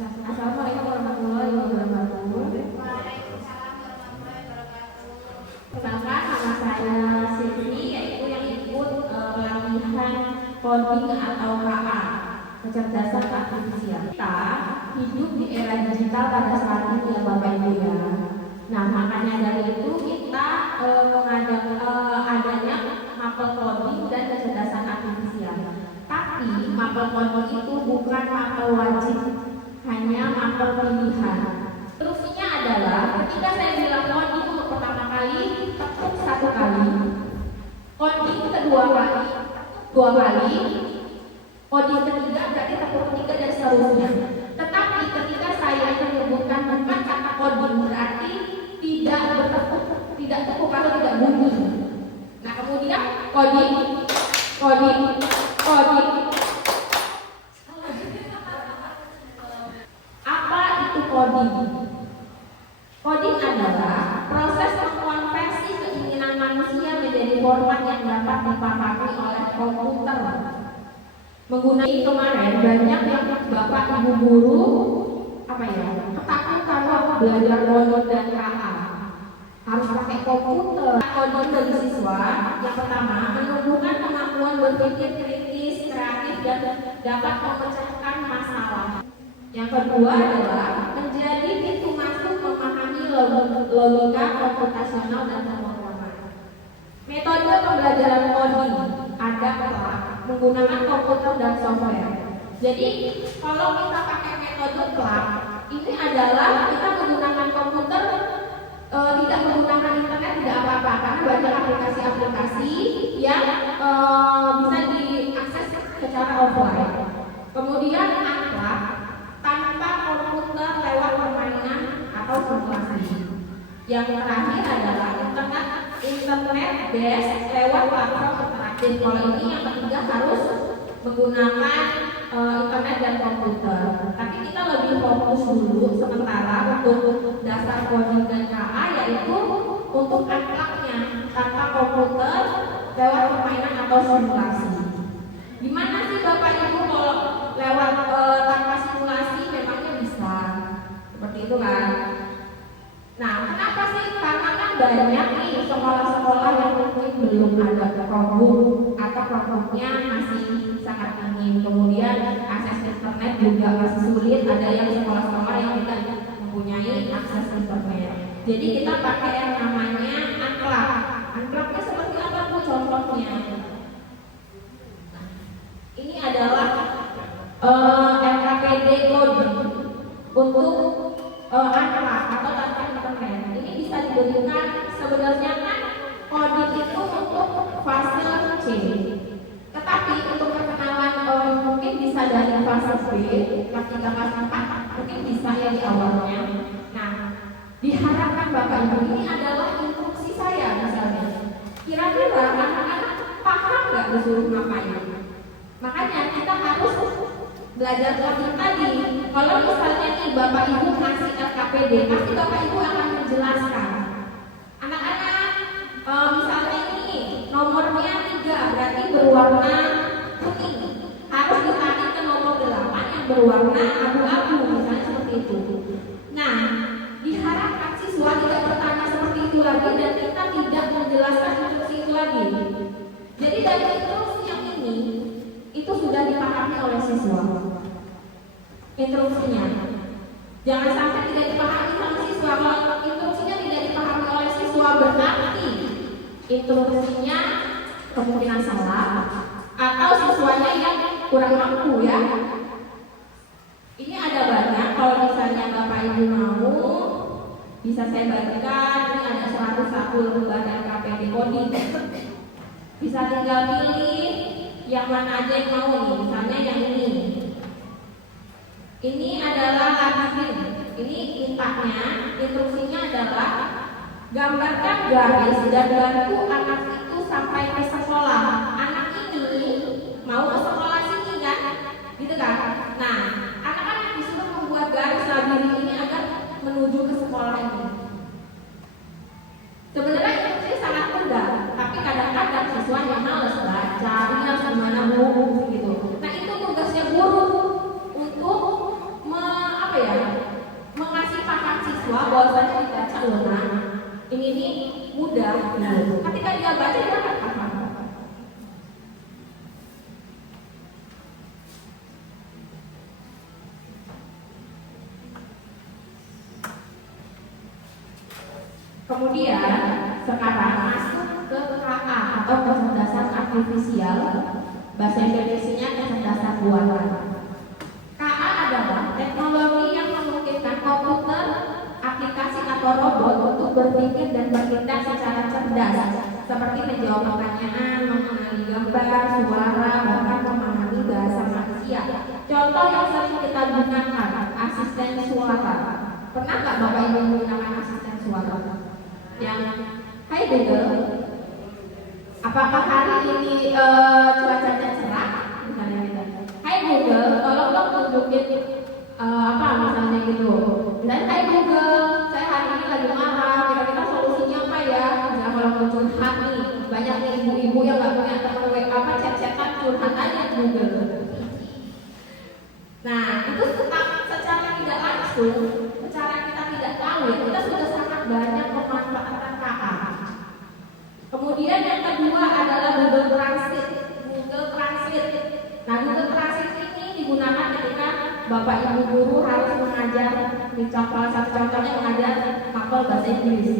Assalamualaikum warahmatullahi wabarakatuh. Waalaikumsalam warahmatullahi wabarakatuh. Perkenalkan, nama saya Siti, yaitu yang ikut pelatihan coding atau KA, kecerdasan artifisial. Kita hidup di era digital pada saat ini ya Bapak Ibu ya. Nah, makanya dari itu kita adanya mapel coding dan kecerdasan artifisial. Tapi mapel coding itu bukan mapel wajib, hanya mapel pilihan. Instruksinya adalah ketika saya bilang coding untuk pertama kali, tekuk satu kali, coding kedua kali, dua kali, coding ketiga berarti tekuk ketiga dan seterusnya. Tetapi ketika saya menyebutkan bukan kata coding berarti tidak bertekuk, tidak tekuk atau tidak bunyi. Nah kemudian coding, coding, coding. Apa itu coding? Coding adalah proses mengkonversi keinginan manusia menjadi format yang dapat dipahami oleh komputer. Menggunakan kemarin banyak yang bapak ibu guru ketakutan kalau belajar coding dan KA harus pakai komputer. Coding dari siswa yang pertama menumbuhkan kemampuan berpikir kritis, kreatif dan dapat memecahkan masalah. Yang kedua adalah menjadi pintu masuk memahami logika komputasional dan pemrograman. Metode pembelajaran coding ada menggunakan komputer dan software. Jadi kalau kita pakai metode plug, ini adalah kita menggunakan komputer, tidak menggunakan internet, tidak apa-apa karena banyak aplikasi-aplikasi yang bisa diakses secara offline. Kemudian unplug tanpa komputer lewat permainan atau simulasi. Yang terakhir adalah internet based lewat platform interaktif. Kalau ini yang ketiga harus menggunakan internet dan komputer. Tapi kita lebih fokus dulu sementara untuk dasar coding dan KA, yaitu untuk unplug-nya tanpa komputer lewat permainan atau simulasi. Gimana sih Bapak Ibu kalau lewat tanpa simulasi memangnya bisa? Seperti itu kan? Nah, kenapa sih? Karena kan banyak nih sekolah-sekolah yang mungkin belum ada Chromebook atau Chromebooknya masih sangat minim. Kemudian akses internet juga masih sulit. Ada yang sekolah-sekolah yang tidak mempunyai akses internet. Jadi kita pakai yang namanya unplug. Unplugnya seperti apa Bu contohnya? Ini adalah LKPD code untuk unplug atau tanpa internet. Ini bisa diberikan sebenarnya kan coding itu untuk fase C. Tetapi untuk perkenalan mungkin bisa dari fase B, kelas 3, kelas 4, mungkin bisa ya di awalnya. Nah, diharapkan Bapak Ibu ini adalah instruksi saya misalnya. Kira-kira anak-anak paham nggak disuruh ngapain? Makanya kita harus belajar coding tadi. Kalau misalnya nih Bapak Ibu ngasih LKPD, pasti Bapak Ibu akan menjelaskan. Anak-anak, misalnya ini nomornya 3 berarti berwarna kuning. Harus ditarik ke nomor 8 yang berwarna abu-abu, misalnya seperti itu. Nah, diharapkan siswa tidak bertanya seperti itu lagi dan kita tidak menjelaskan instruksi itu lagi. Jadi dari instruksi yang ini itu sudah dipahami oleh siswa. Instruksinya jangan sampai tidak dipahami oleh siswa. Kalau instruksinya tidak dipahami oleh siswa berarti instruksinya kemungkinan salah atau siswanya yang kurang mampu ya. Ini ada banyak. Kalau misalnya Bapak Ibu mau bisa saya bagikan. Ini ada 101 lembar LKPD coding. Bisa tinggal pilih yang mana aja yang mau nih. Misalnya yang ini. Ini adalah labirin. Ini mintanya, instruksinya adalah gambarkan garis dan bantu anak itu sampai ke sekolah. Anak ini mau ke sekolah sini kan? Gitu kan? Nah, anak-anak disuruh membuat garis labirin ini agar menuju ke sekolah ini. Sebenarnya instruksi sangat mudah, tapi kadang-kadang siswa yang malas baca, ini harus gimana Bu gitu. Nah, itu tugasnya guru untuk mahasiswa bahwasanya dibaca loh nah. Ini mudah gitu. Ketika dia baca dia akan paham. Kemudian sekarang masuk ke KA atau kecerdasan artifisial, bahasa Indonesianya kecerdasan buatan. KA adalah teknologi yang memungkinkan komputer, aplikasi atau robot untuk berpikir dan bertindak secara cerdas, seperti menjawab pertanyaan, mengenali gambar, suara, bahkan memahami bahasa manusia. Contoh yang sering kita gunakan, asisten suara. Pernah nggak Bapak Ibu menggunakan asisten suara? Yang Hai Google, apakah hari ini cuacanya cerah? Misalnya gitu. Hai Google, tolong dong tunjukin apa misalnya gitu. Dan Hai Google, saya hari ini lagi marah, kira-kira solusinya apa ya? Misalnya kalau mau curhat nih, banyak nih ibu-ibu yang nggak punya teman apa chat-chatan curhat aja di Google. Nah itu secara tidak langsung, secara kita tidak tahu ya, kita sudah sangat banyak memanfaatkan KA. Kemudian yang kedua adalah Google Translate. Google Translate. Nah Google Translate ini digunakan ketika Bapak Ibu guru harus mengajar, salah satu contohnya mengajar mapel bahasa Inggris.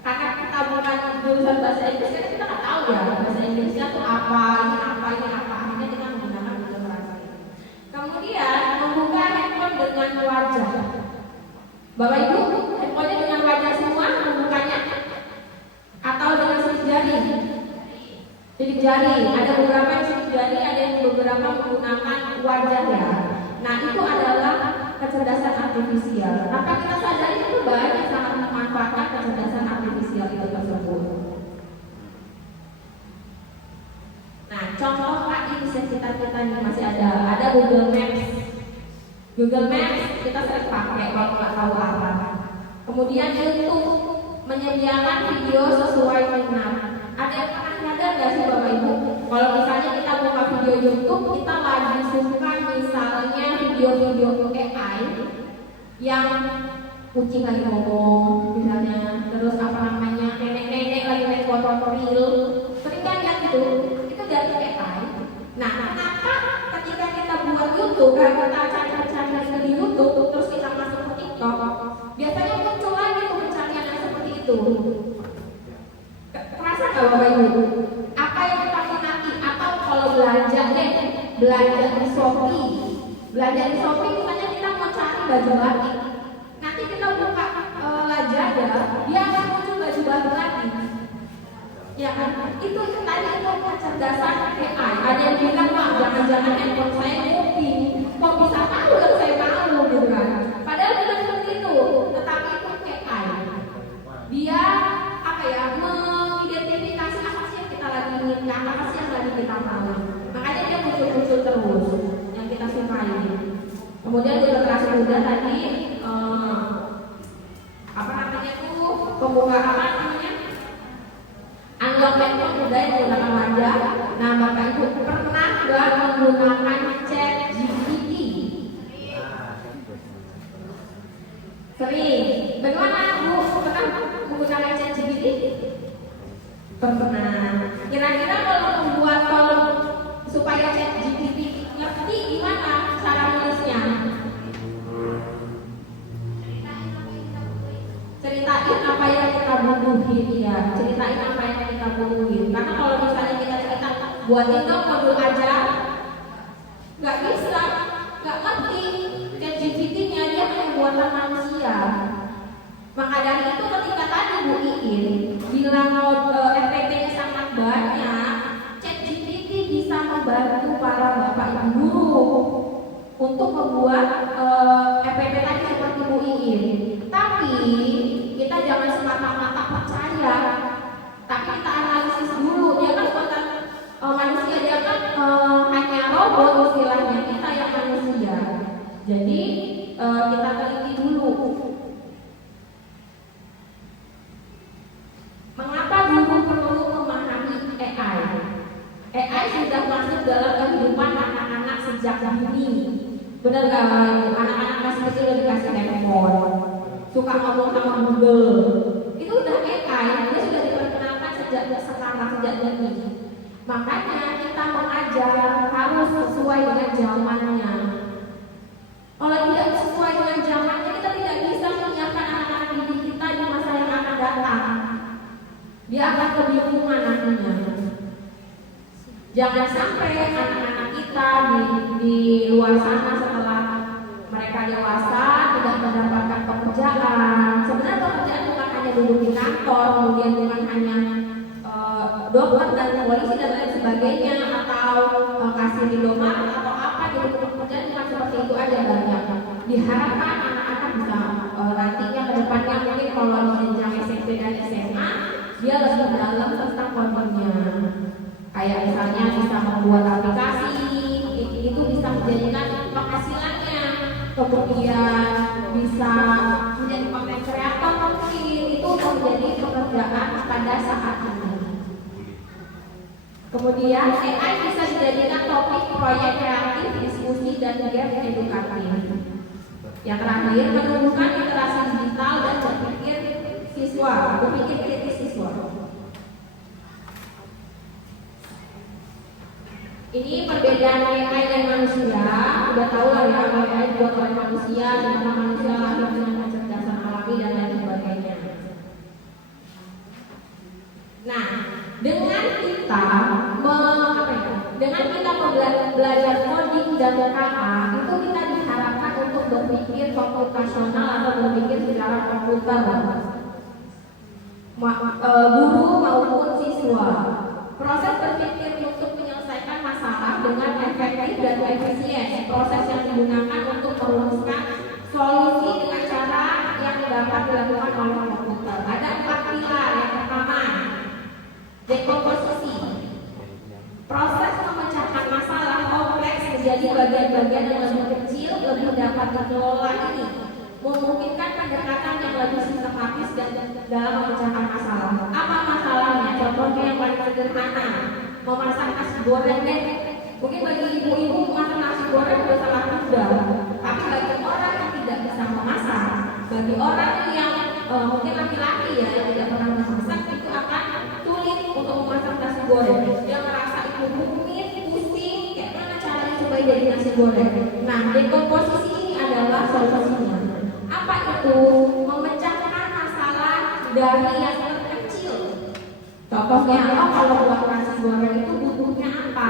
Karena kita bukan jurusan bahasa Inggris, kan kita nggak tahu ya bahasa Inggrisnya itu apa, ini apa, ini apa. Akhirnya kita menggunakan Google Translate. Kemudian membuka handphone dengan wajah. Bapak Ibu, handphonenya dengan wajah semua membukanya atau dengan sidik jari? Sidik jari. Ada beberapa yang sidik jari, ada yang beberapa menggunakan wajah ya. Nah itu adalah kecerdasan artifisial. Apa kita sadari itu banyak sangat memanfaatkan kecerdasan artifisial itu tersebut. Nah contoh lagi di sekitar kita nih masih ada Google Maps. Google Maps kita sering pakai kalau nggak tahu apa. Kemudian YouTube menyediakan video sesuai minat. Ada yang pernah nyadar nggak sih Bapak Ibu? Kalau misalnya kita buka video YouTube, kita lagi suka misalnya video-video AI yang kucing lagi ngomong, misalnya, terus apa namanya nenek-nenek lagi naik motor real, sering kan lihat itu dari AI. Nah, kenapa ketika kita buat YouTube, kita cari-cari itu di YouTube, terus kita masuk ke TikTok, biasanya muncul lagi pencarian yang seperti itu. Terasa nggak Bapak Ibu? Apa yang kita minati? Atau kalau belanja di Shopee, misalnya kita mau cari baju batik, nanti kita buka Lazada, dia akan muncul baju batik lagi. Ya kan? Itu tadi itu kecerdasan AI. Ada yang bilang Pak, jangan-jangan handphone saya ngopi. Kok bisa tahu yang saya mau gitu kan? Padahal bukan seperti itu. Tetapi itu AI. Dia apa ya? Mengidentifikasi apa sih yang kita lagi inginkan, apa sih yang lagi kita mau. Makanya dia muncul-muncul terus yang kita sukai. Kemudian generasi muda tadi apa namanya tuh pembuka apa namanya? Unlock handphone mudah menggunakan wajah. Nah Bapak Ibu pernah nggak menggunakan ChatGPT? Sering. Bagaimana Bu? Pernah menggunakan ChatGPT? Pernah. Kira-kira kalau supaya ChatGPT ngerti gimana cara nulisnya? Ceritain apa yang kita butuhin ya. Ceritain apa yang kita butuhin. Karena kalau misalnya kita cerita buatin dong modul ajar, nggak bisa, nggak ngerti. ChatGPT-nya dia hanya buatan manusia. Maka dari itu ketika tadi Bu Iin bilang FTP-nya sangat banyak, ChatGPT bisa membantu para bapak ibu guru untuk membuat FTP tadi seperti Bu Iin. Tapi kita jangan semata-mata percaya, tapi kita analisis dulu. Dia kan buatan manusia, dia kan hanya robot istilahnya, kita yang manusia. Jadi kita teliti dulu. Mengapa guru perlu memahami AI? AI sudah masuk dalam kehidupan anak-anak sejak dini. Benar gak? Anak-anak masih kecil udah dikasih handphone, suka masalah sejak dini. Makanya kita mengajar harus sesuai dengan zamannya. Kalau tidak sesuai dengan zamannya, kita tidak bisa menyiapkan anak-anak didik kita di masa yang akan datang. Dia akan kebingungan nantinya. Jangan sampai anak-anak kita di luar sana setelah mereka dewasa tidak mendapatkan pekerjaan. Sebenarnya pekerjaan bukan hanya duduk di kantor, kemudian bukan hanya dokter dan polisi dan lain sebagainya, atau kasir di Indomaret atau apa gitu. Pekerjaan bukan seperti itu aja, banyak. Diharapkan anak-anak bisa nantinya ke depannya mungkin kalau di jenjang SMP dan SMA dia lebih dalam tentang codingnya. Kayak misalnya bisa membuat aplikasi, itu bisa menjadikan penghasilannya. Kemudian bisa menjadi konten kreator mungkin, itu menjadi pekerjaan pada saat ini. Kemudian AI bisa dijadikan topik proyek kreatif, diskusi, dan game edukatif. Yang terakhir, menumbuhkan literasi digital dan berpikir kritis siswa. Ini perbedaan AI dan manusia. Udah tahu lah ya, AI dibuat oleh manusia, di mana manusia lahir dengan kecerdasan alami dan lain sebagainya. Nah, dengan kita belajar coding dan KA, itu kita diharapkan untuk berpikir komputasional atau berpikir secara komputer, guru maupun siswa. Proses berpikir untuk menyelesaikan masalah dengan efektif dan efisien, proses yang digunakan untuk merumuskan solusi dengan cara yang dapat dilakukan oleh komputer. Ada 4 pilar. Yang pertama, dekomposisi. Proses memecahkan masalah kompleks menjadi bagian-bagian yang lebih kecil, lebih dapat dikelola ini memungkinkan pendekatan yang lebih sistematis dan dalam memecahkan masalah. Apa masalahnya? Contohnya yang paling sederhana, memasak nasi goreng deh. Mungkin bagi ibu-ibu memasak nasi goreng sudah sangat mudah, tapi bagi orang yang tidak bisa memasak, bagi orang yang mungkin laki-laki ya yang tidak pernah memasak, itu akan sulit untuk memasak nasi goreng. Dia merasa itu rumit, pusing, kayak mana caranya supaya jadi nasi goreng. Nah, dekomposisi ini adalah solusinya. Apa itu? Memecahkan masalah dari yang terkecil. Contohnya, kalau buat nasi goreng itu butuhnya apa?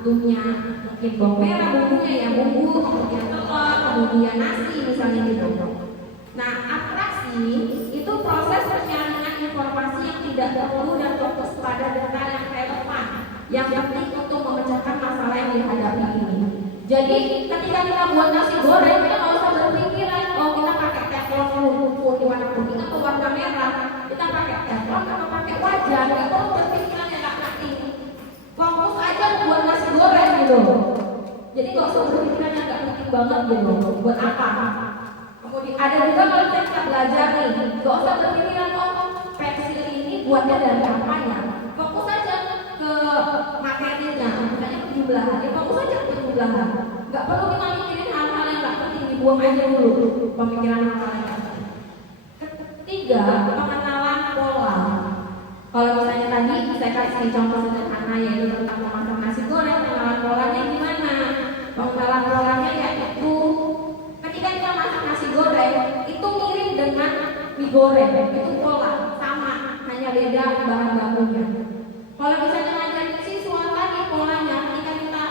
Butuhnya mungkin bawang merah, bumbunya ya bumbu, kemudian telur, kemudian nasi misalnya gitu. Nah, abstraksi itu proses penyaringan informasi yang tidak perlu dan fokus pada data yang relevan, yang penting untuk memecahkan masalah yang dihadapi ini. Jadi ketika kita buat nasi goreng, kita nggak usah berpikiran, oh kita pakai teflon putih warna kuning atau warna merah, kita pakai teflon atau pakai wajan, nggak perlu berpikiran yang nggak penting. Fokus aja buat nasi goreng gitu. Jadi nggak usah berpikiran yang nggak penting banget gitu. Buat apa? Kemudian ada juga kalau kita belajar nih, nggak usah berpikiran pensil ini buatnya dari apa ya. Fokus aja ke materinya, misalnya penjumlahan. Ya fokus aja ke penjumlahan. Nggak perlu kita mikirin hal-hal yang nggak penting, dibuang aja dulu pemikiran hal-hal yang nggak penting. Ketiga, pengenalan pola. Kalau misalnya tadi saya kasih contoh sederhana yaitu tentang memasak nasi goreng, pengenalan polanya gimana? Pengenalan polanya yaitu ketika kita masak nasi goreng itu mirip dengan mie goreng, itu pola sama, hanya beda bahan bakunya. Kalau misalnya ngajarin siswa tadi polanya, ketika kita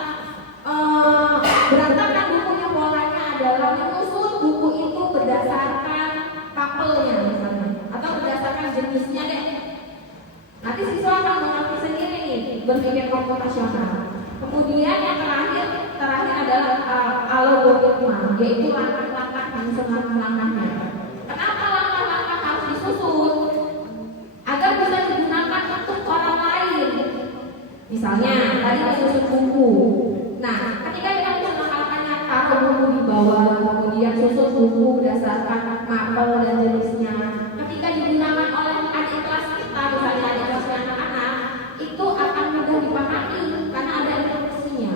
berantakan bukunya, polanya adalah menyusun buku itu berdasarkan kapelnya misalnya, atau berdasarkan jenisnya deh. Nanti siswa akan mengerti sendiri nih, berpikir komputasional. Kemudian yang terakhir adalah algoritma, yaitu langkah-langkah menyusun langkah-langkahnya. Kenapa langkah-langkah harus disusun? Agar bisa digunakan untuk orang lain. Misalnya tadi menyusun buku. Nah, ketika kita menyusun langkah-langkahnya, taruh buku di bawah, kemudian susun buku berdasarkan mapel dan jenisnya. Ketika digunakan oleh adik kelas kita, misalnya adik kelas anak-anak, itu akan mudah dipahami karena ada instruksinya.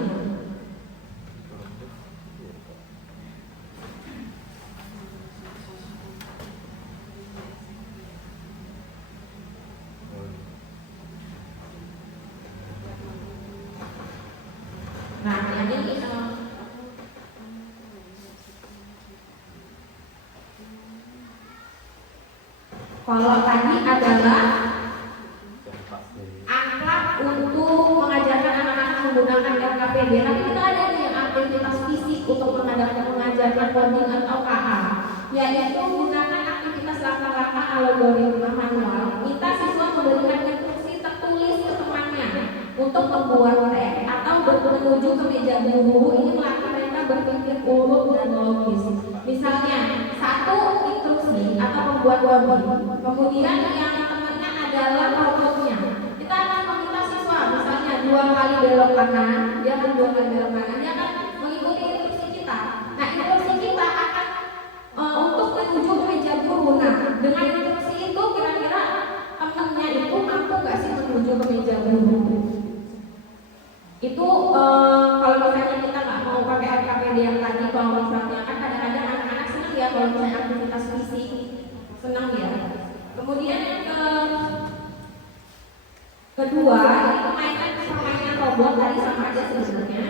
Kalau tadi adalah akhlak untuk mengajarkan anak-anak menggunakan RKPD, tapi kita ada nih yang aktivitas fisik untuk mengajarkan coding atau KA, yaitu gunakan aktivitas langkah-langkah algoritma manual. Kita siswa memberikan instruksi tertulis ke temannya untuk membuat teks atau menuju ke meja guru. Ini melatih mereka berpikir urut dan logis. Misalnya satu instruksi atau membuat coding, kemudian yang temannya adalah robotnya. Kita akan meminta siswa misalnya 2 kali belok kanan, dia akan 2 kali belok kanan, dia akan mengikuti instruksi kita. Nah, instruksi kita akan untuk menuju ke meja guru. Nah, dengan instruksi itu kira-kira temannya itu mampu nggak sih menuju ke meja guru? Itu kalau misalnya kita nggak mau pakai RKPD yang tadi, kalau misalnya kan kadang-kadang anak-anak senang ya kalau misalnya aktivitas fisik, senang ya. Kemudian yang kedua, ini permainan robot tadi sama aja sebenarnya.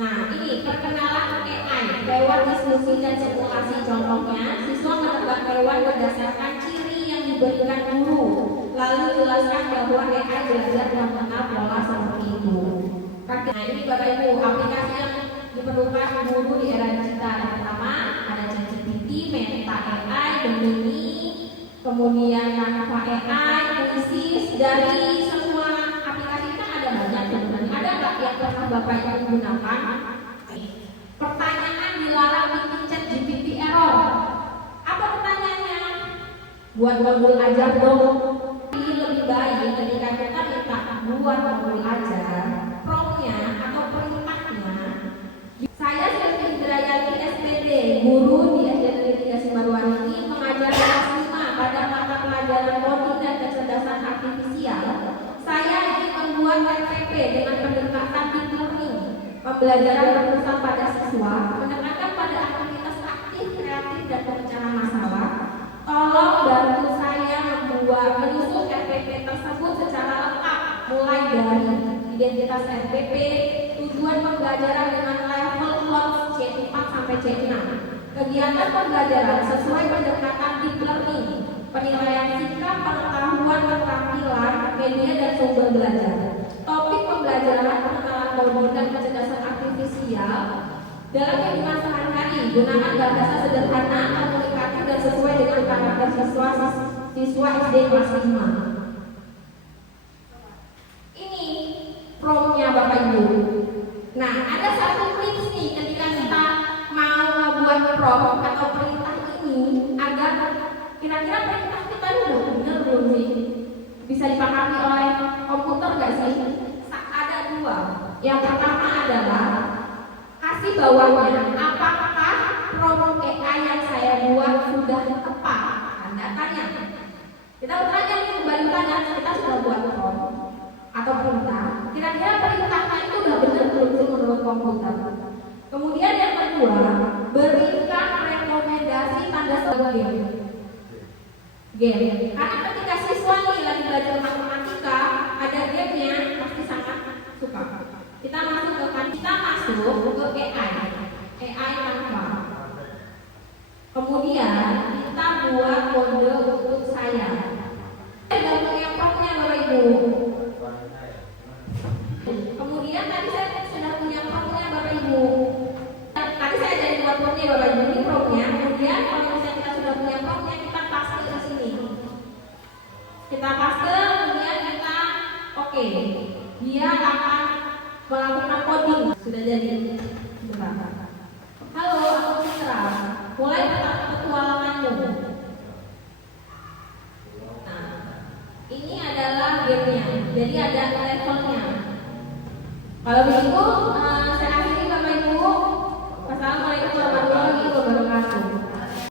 Nah, ini perkenalan AI lewat diskusi dan simulasi. Contohnya, siswa menebak hewan berdasarkan ciri yang diberikan guru, lalu jelaskan bahwa AI belajar mengenal pola seperti itu. Nah, ini Bapak Ibu, aplikasi yang diperlukan guru di era digital. Yang pertama ada ChatGPT, Meta AI, Gemini, kemudian Canva AI, Quizzes. Dari semua aplikasi kan ada banyak sebenarnya. Ada nggak yang pernah Bapak Ibu gunakan? Pertanyaan dilarang bikin ChatGPT error. Apa pertanyaannya? Buat modul ajar dong. Ini lebih baik ketika kita minta buat modul ajar, prompt-nya atau perintahnya. Saya Sylvia Indrayani SPD, guru di SD Negeri 3 Simarwan ini mengajar kelas 5 pada mata pelajaran coding dan kecerdasan artifisial. Saya ingin membuat RPP dengan pendekatan deep learning. Pembelajaran berpusat pada siswa, menekankan pada aktivitas aktif, kreatif, dan pemecahan masalah. Tolong bantu saya menyusun RPP tersebut secara lengkap, mulai dari identitas RPP, tujuan pembelajaran dengan level plot C4 sampai C6, kegiatan pembelajaran sesuai pendekatan deep learning, penilaian sikap, pengetahuan, keterampilan, media dan sumber belajar. Topik pembelajaran pengenalan coding dan kecerdasan artifisial dalam kehidupan sehari-hari. Gunakan bahasa sederhana, komunikatif dan sesuai dengan karakter siswa SD kelas 5. Ini prompt-nya Bapak Ibu. Nah, ada satu tips nih ketika kita mau membuat prompt atau perintah ini agar kira-kira perintah kita udah benar belum sih? Bisa dipahami oleh komputer nggak sih? Ada 2. Yang pertama adalah kasih bawahnya, apakah prompt AI yang saya buat sudah tepat? Anda tanya. Kita bertanya nih, kembali tanya, kita sudah buat prompt atau perintah. Kira-kira perintahnya itu udah benar belum sih menurut komputer? Kemudian yang kedua, berikan rekomendasi tanda sebagai game. Karena ketika siswa nih lagi belajar matematika, ada gamenya pasti sangat suka. Kita masuk ke AI Canva. Kemudian kita buat kode untuk saya. Ada yang prompt-nya Bapak Ibu. Kemudian tadi saya sudah punya prompt-nya Bapak Ibu. Tadi saya jadi buat prompt-nya Bapak Ibu, ini prompt-nya. Kemudian kalau misalnya kita sudah punya prompt-nya, kita paste ke sini. Kita paste, kemudian kita oke. Dia akan melakukan coding. Sudah jadi. Halo, aku Citra. Mulai petualanganmu. Nah, ini adalah gamenya. Jadi ada levelnya. Kalau begitu, saya akhiri Bapak Ibu. Wassalamualaikum warahmatullahi wabarakatuh.